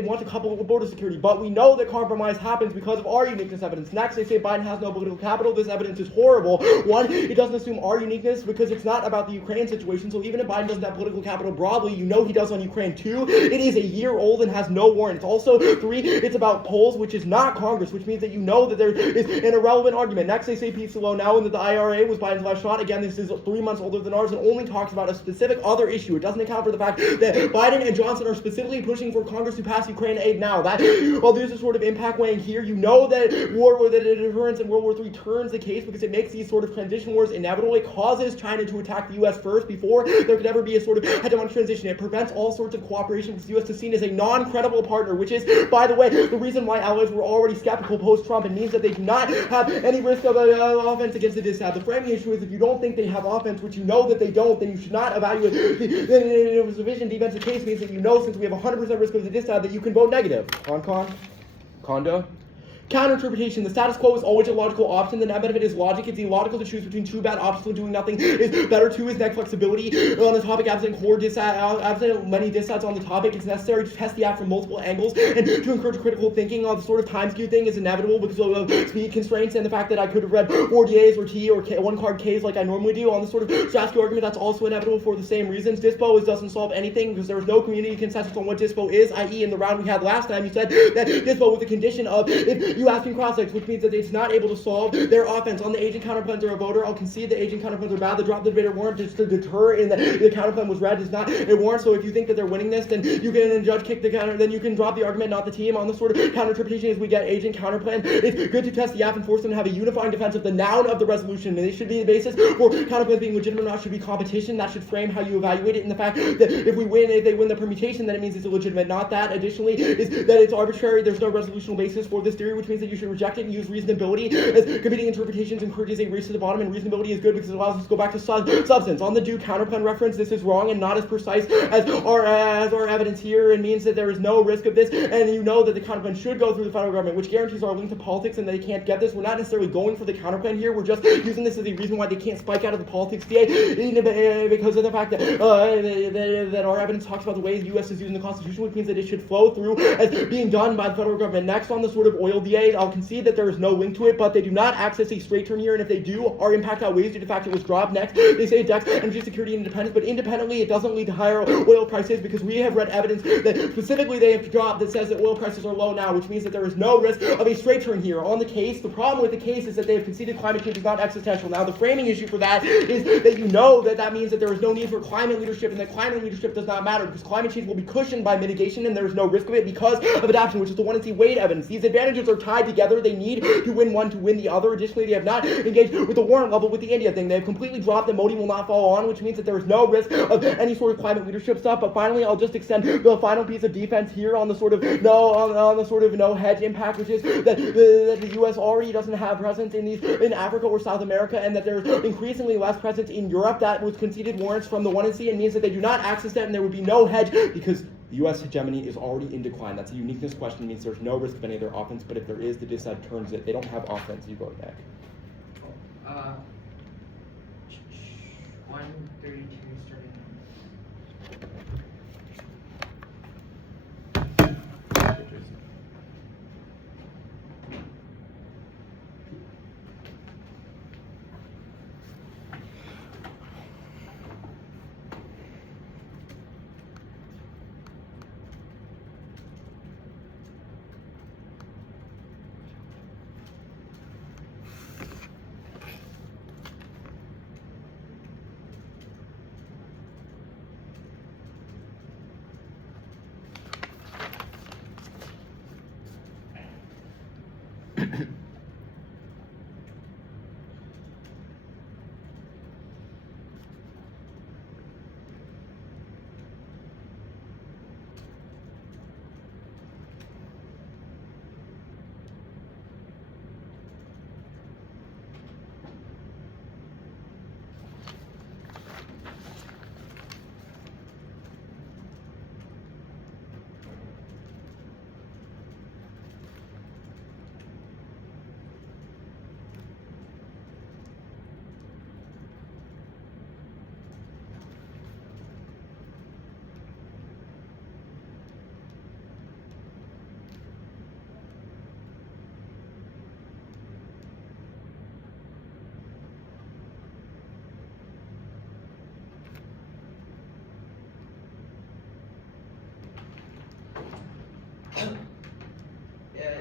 want to couple with border security, but we know that compromise happens because of our uniqueness evidence. Next, they say Biden has no political capital. This evidence is horrible. One, it doesn't assume our uniqueness because it's not about the Ukraine situation, so even if Biden doesn't have political capital broadly, you know he does on Ukraine too. It is a year old and has no warrant. It's also 3, it's about polls, which is not Congress, which means that you know that there is an irrelevant argument. Next, they say peace low now and that the IRA was Biden's last shot. Again, this is 3 months older than ours and only talks about a specific other issue. It doesn't account for the fact that Biden and Johnson are specifically pushing for Congress to pass Ukraine aid now. That, while there's a sort of impact weighing here, you know that deterrence in World War III turns the case because it makes these sort of transition wars inevitable. It causes China to attack the U.S. first before there could ever be a sort of hegemonic transition. It prevents all sorts of cooperation because the U.S. is seen as a non-credible partner, which is, by the way, the reason why allies were already skeptical post-Trump and means that they do not have any risk of offense against the dissad. The framing issue is if you don't think they have offense, which you know that they don't, then you should not evaluate the division defensive case means that you know since we have 100% risk of the dissad that you can vote negative. ConCon, Conda. Counterinterpretation. The status quo is always a logical option. The net benefit is logic. It's illogical to choose between two bad options when doing nothing is better. Two is net flexibility. On the topic, absent many dissats on the topic, it's necessary to test the app from multiple angles and to encourage critical thinking. The sort of time skew thing is inevitable because of speed constraints and the fact that I could have read 4 DAs or T or K, one card Ks like I normally do. On the sort of Strasky argument, that's also inevitable for the same reasons. Dispo doesn't solve anything because there was no community consensus on what Dispo is, i.e. in the round we had last time, you said that Dispo was a condition of if you ask me cross-legs, which means that it's not able to solve their offense. On the agent counterplans or a voter, I'll concede the agent counterplans are bad. The drop the debater warrant just to deter in the counterplan was red is not a warrant. So if you think that they're winning this, then you can judge kick the counter, then you can drop the argument, not the team. On the sort of counter-interpretation is we get agent counterplan. It's good to test the app and force them to have a unifying defense of the noun of the resolution. And it should be the basis for counterplans being legitimate or not should be competition. That should frame how you evaluate it. And the fact that if they win the permutation, then it means it's illegitimate. Not that. Additionally, is that it's arbitrary. There's no resolutional basis for this theory, which means that you should reject it and use reasonability as competing interpretations encourages a race to the bottom, and reasonability is good because it allows us to go back to substance. On the due counterplan reference, this is wrong and not as precise as our evidence here, and means that there is no risk of this, and you know that the counterplan should go through the federal government, which guarantees our link to politics and they can't get this. We're not necessarily going for the counterplan here, we're just using this as a reason why they can't spike out of the politics DA, because of the fact that our evidence talks about the ways the U.S. is using the Constitution, which means that it should flow through as being done by the federal government. Next, on the sort of oil DA, I'll concede that there is no link to it, but they do not access a straight turn here, and if they do, our impact outweighs due to the fact it was dropped. Next, they say it decks energy security and independence, but independently it doesn't lead to higher oil prices because we have read evidence that specifically they have dropped that says that oil prices are low now, which means that there is no risk of a straight turn here. On the case, the problem with the case is that they have conceded climate change is not existential. Now, the framing issue for that is that you know that means that there is no need for climate leadership and that climate leadership does not matter because climate change will be cushioned by mitigation and there is no risk of it because of adaptation, which is the 1C Wade evidence. These advantages are tied together. They need to win one to win the other. Additionally, they have not engaged with the warrant level with the India thing. They have completely dropped that Modi will not follow on, which means that there is no risk of any sort of climate leadership stuff. But finally, I'll just extend the final piece of defense here on the sort of no hedge impact, which is that the U.S. already doesn't have presence in Africa or South America, and that there's increasingly less presence in Europe. That was conceded warrants from the 1C and means that they do not access that, and there would be no hedge because the U.S. hegemony is already in decline. That's a uniqueness question. It means there's no risk of any of their offense, but if there is, the dissad turns it. They don't have offense. You go back. 132 starting.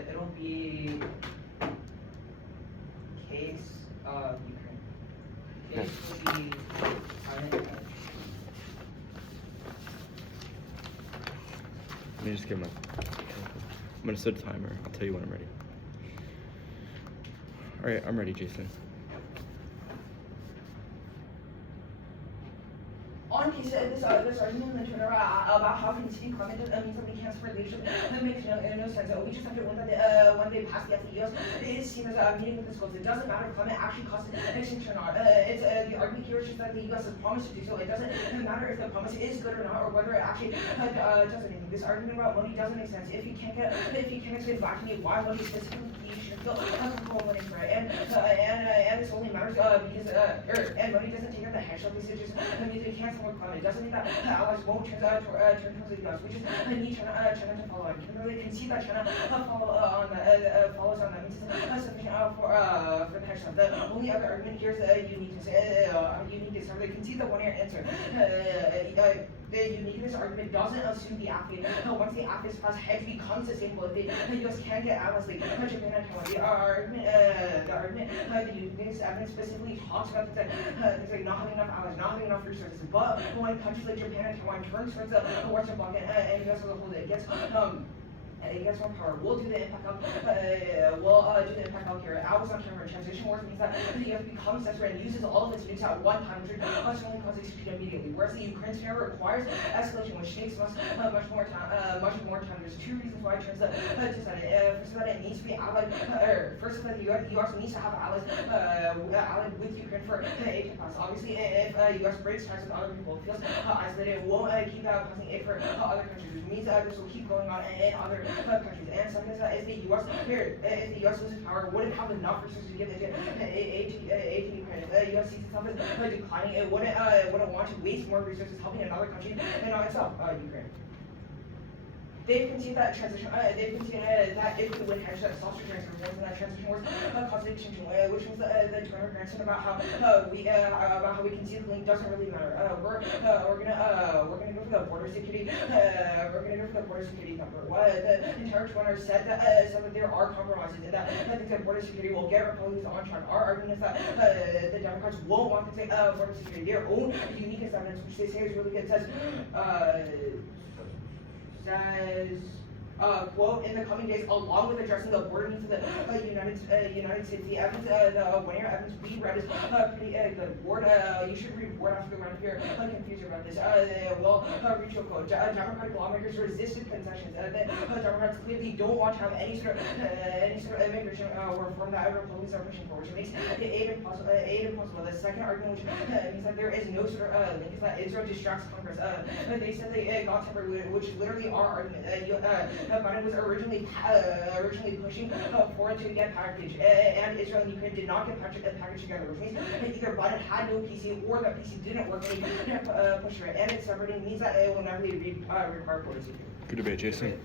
It'll be case of Ukraine. Case will be climate edge. Let me just give my. I'm gonna set a timer. I'll tell you when I'm ready. All right, I'm ready, Jason. On on case this argument in Twitter about how conceding climate means that we can't support leadership makes no sense. We just have to win that when they pass the FEOs, it is seen as meeting with the scopes. It doesn't matter if climate actually costs extinction or not. It's the argument here is just that the U.S. has promised to do so. It doesn't matter if the promise is good or not, or whether it actually does anything. This argument about money doesn't make sense. If you can't explain back to me why money specifically should feel uncomfortable money for it, and this only matters because and money doesn't take out the headshot decisions. It means we can't support climate. It doesn't mean that allies won't turn towards the U.S. We just need China to follow on. You can really concede that China follows on. That means it's sufficient for the headshot. The only other argument here is uniqueness. Uniqueness. Or they concede the one-year answer. The uniqueness argument doesn't assume the AFI. Once the AFI is passed, hedge becomes sustainable. If the U.S. can get allies like Japan and Taiwan, the uniqueness evidence specifically talks about things like not having enough allies, not having enough resources. But when countries like Japan and Taiwan turn towards the Western Bloc and the U.S. as a whole, it gets more power. We'll do the impact out. Here. I was on camera. Transition wars means that the U.S. becomes desperate and uses all of its nukes at one time, which only causes execution immediately. Whereas the Ukraine scenario requires escalation, which takes much more time. There's two reasons why it turns to Senate. First, that it needs to be allied. First, that the U.S. needs to have allies allied with Ukraine for aid to pass. Obviously, if the U.S. breaks ties with other people, feels isolated, it won't keep passing aid for other countries, which means this will keep going on in other countries. And something is the U.S. here, if the U.S. loses power, wouldn't have enough resources to give aid to Ukraine. If the U.S. sees itself as declining, it wouldn't want to waste more resources helping another country and not itself, Ukraine. They've conceded that transition. They've conceded that if we win hedge that stops the transfer wars and that transition wars cause extinction, which was the Turner Grandson about how we concede the link doesn't really matter. We're gonna go for the border security. We're gonna go for the border security number. The entire Turner said that there are compromises and that things like border security will get Republicans on track. Our argument is that the Democrats won't want to take border security. Their own unique evidence, which they say is really good, says. Quote, in the coming days, along with addressing the border needs of the United States, the evidence, the one-year evidence we read is pretty good. Ward, you should read Ward after the round if you're confused about this. We'll reach a quote. Democratic lawmakers resisted concessions. The Democrats clearly don't want to have any sort of immigration reform that Republicans are pushing for, which makes aid impossible. The second argument, which means that there is no sort of link, is that Israel distracts Congress. They said they got tempered, which literally our argument. Biden was originally pushing for to get package, and Israel and Ukraine did not get package together, which means either Biden had no PC or that PC didn't work and he couldn't push for it, and it's separate. It means that it will never require policy. Good debate, Jason.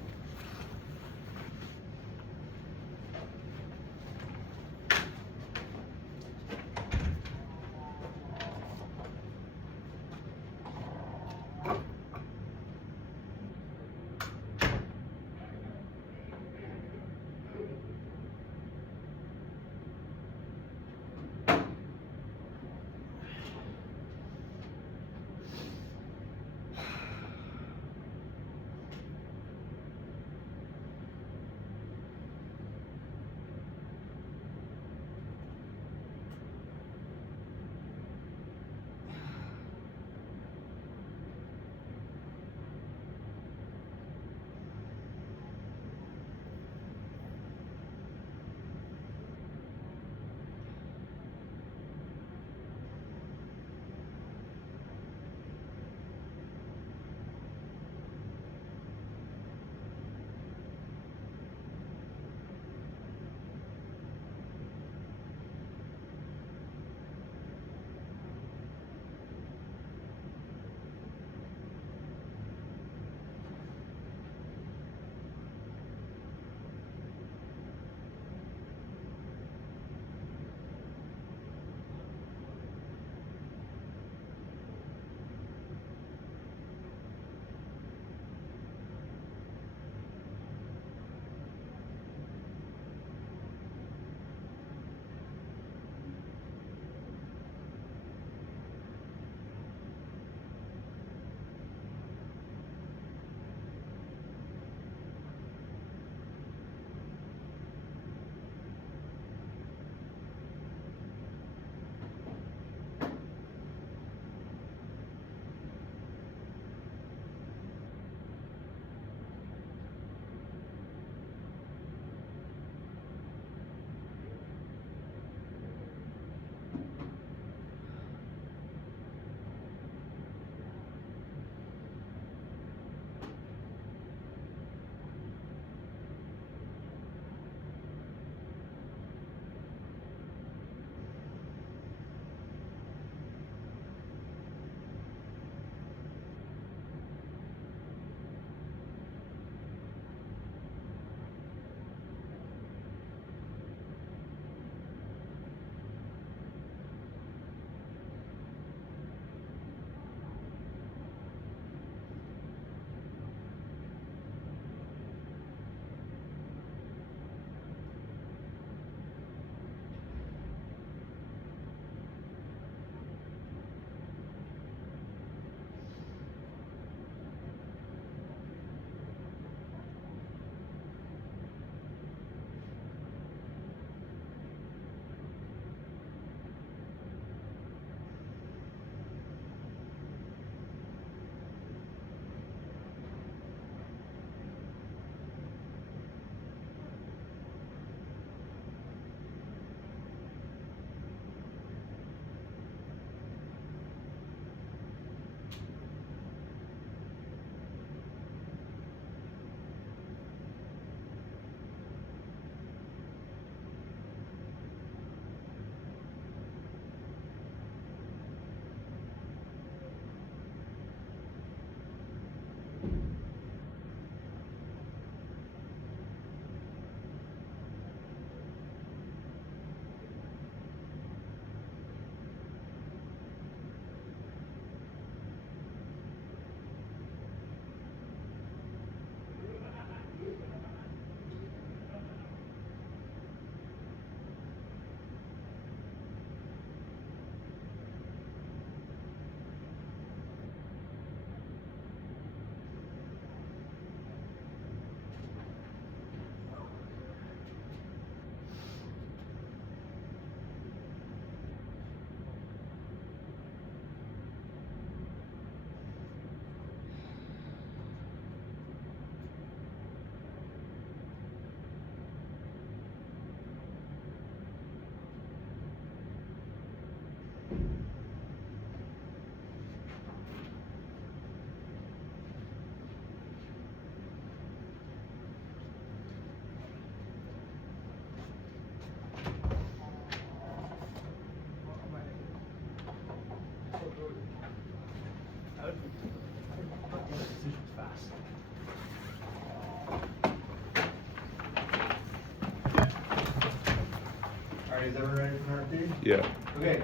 everyone ready for part two? Yeah. Okay,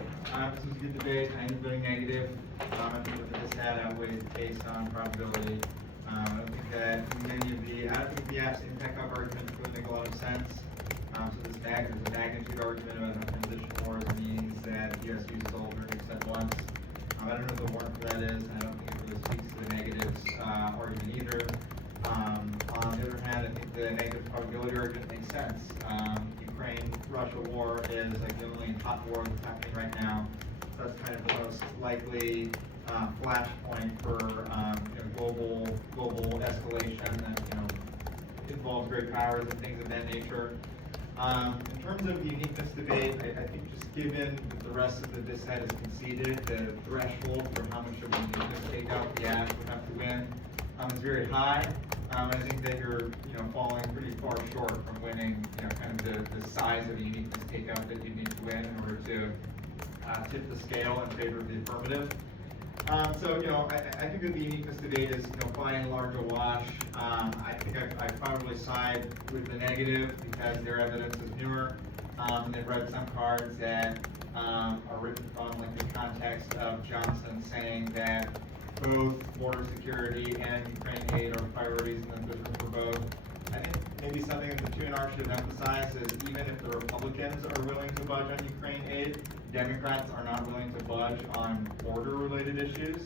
this was a good debate. I ended up voting negative. I think that this had outweighed the case on probability. I don't think that I don't think the app's impact up argument would make a lot of sense. So there's a magnitude argument about how transition wars means that PS uses all verdicts at once. I don't know what the warrant for that is. I don't think it really speaks to the negatives argument either. On the other hand, I think the negative probability argument makes sense. Ukraine-Russia war is like the only hot war that's happening right now. So that's kind of the most likely flashpoint for global escalation that involves great powers and things of that nature. In terms of the uniqueness debate, I think just given that the rest of the dissent is conceded, the threshold for how much of a uniqueness takeout the app would have to win is very high. I think that you're falling pretty far short from winning kind of the size of the uniqueness takeout that you need to win in order to tip the scale in favor of the affirmative. So I think that the uniqueness debate is by and large a wash. I think I probably side with the negative because their evidence is newer. They've read some cards that are written from like the context of Johnson saying that both border security and Ukraine aid are priorities and then there's room for both. I think maybe something that the TNR should have emphasized is even if the Republicans are willing to budge on Ukraine aid, Democrats are not willing to budge on border-related issues.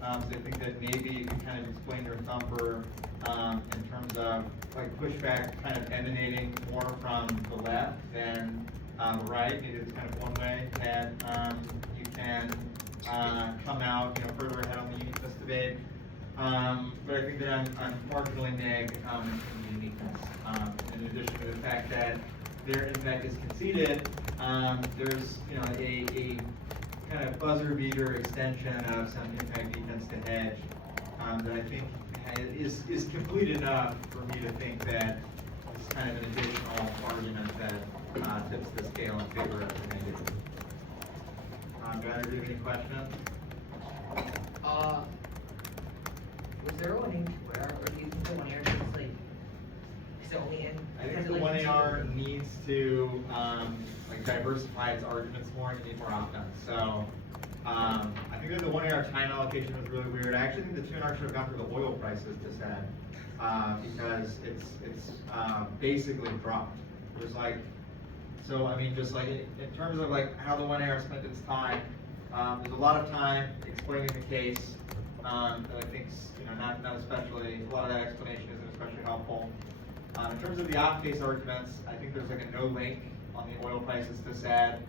So I think that maybe you can kind of explain your thumper in terms of like pushback kind of emanating more from the left than the right. Maybe it's kind of one way that you can come out further ahead on the uniqueness debate. But I think that I'm marginally neg in the uniqueness. In addition to the fact that their impact is conceded, there's a kind of buzzer beater extension of some impact defense to hedge that I think is complete enough for me to think that it's kind of an additional argument that tips the scale in favor of the negative. Do either of you have any questions? Was there one in where, or do you think the 1AR is like, is it only in? I think the 1AR needs to like diversify its arguments more and need more offense. So I think that the 1AR time allocation was really weird. I actually think the 2NR should have gone through the oil prices to set because it's basically dropped. It was like, so I mean, just like in terms of like how the 1AR spent its time, there's a lot of time explaining the case that I think's not especially, a lot of that explanation isn't especially helpful. In terms of the off-case arguments, I think there's like a no link on the oil prices to SAD,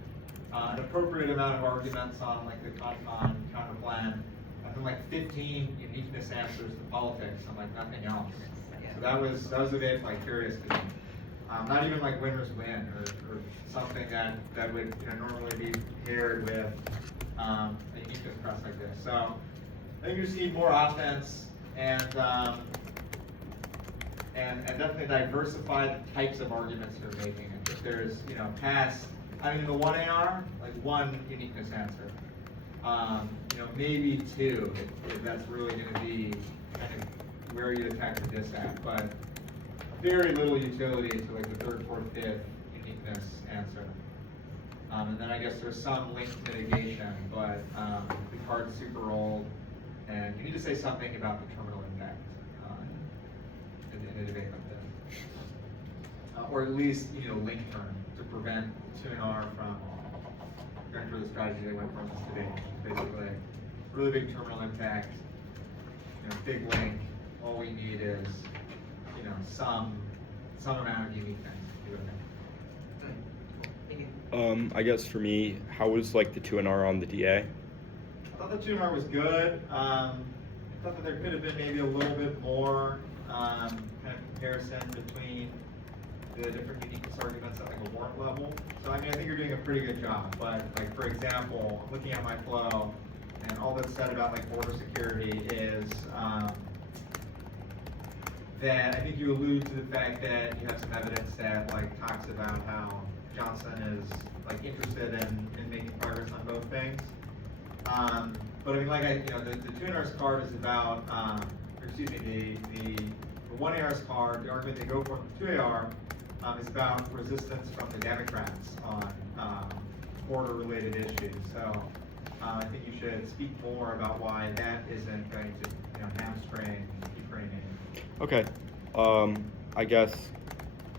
an appropriate amount of arguments on like the ConCon counterplan, and then like 15 uniqueness answers to politics and like nothing else. So that was a bit like curious to me. Not even like winners win or something that would normally be paired with a uniqueness press like this. So I think you just need more offense and definitely diversify the types of arguments you're making. And if there's past, I mean, the 1AR, like one uniqueness answer, maybe two if that's really going to be kind of where you attack the diss at, but very little utility to like the third, fourth, fifth uniqueness answer. And then I guess there's some linked mitigation, but the card's super old, and you need to say something about the terminal impact in a debate like this. Or at least, link term to prevent 2NR from going through the strategy they went from this debate. Basically, really big terminal impact, big link. All we need is, some amount of uniqueness to do it. Thank you. I guess for me, how was like the 2NR on the DA? I thought the 2NR was good. I thought that there could have been maybe a little bit more kind of comparison between the different uniqueness arguments at like a warrant level. So I mean, I think you're doing a pretty good job. But like for example, looking at my flow, and all that's said about like border security is that I think you allude to the fact that you have some evidence that like talks about how Johnson is like interested in making progress on both things. But I mean, like the 2NR's card is about, or excuse me, the 1AR's card, the argument they go for the 2AR is about resistance from the Democrats on border-related issues. So I think you should speak more about why that isn't going to hamstring Ukrainian. Okay. I guess,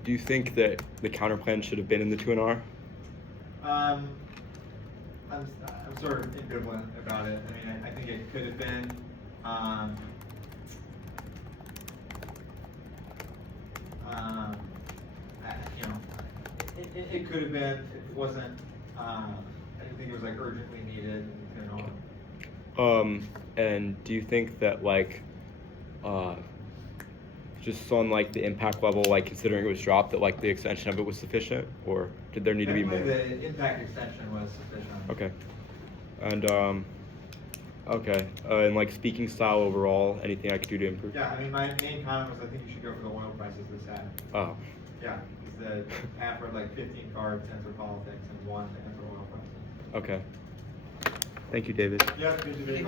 do you think that the counterplan should have been in the 2NR? I'm sort of ambivalent about it. I mean, I think it could have been. It could have been. It wasn't. I didn't think it was like urgently needed. And do you think that like, just on like the impact level, like considering it was dropped, that like the extension of it was sufficient, or did there need to be more? The impact extension was sufficient. Okay. And okay. And like speaking style overall, anything I could do to improve? Yeah, I mean, my main comment was I think you should go for the oil prices this had. Oh. Yeah, because the app had like 15 cards to answer politics and one to answer oil prices. Okay. Thank you, David. Yeah, good debate.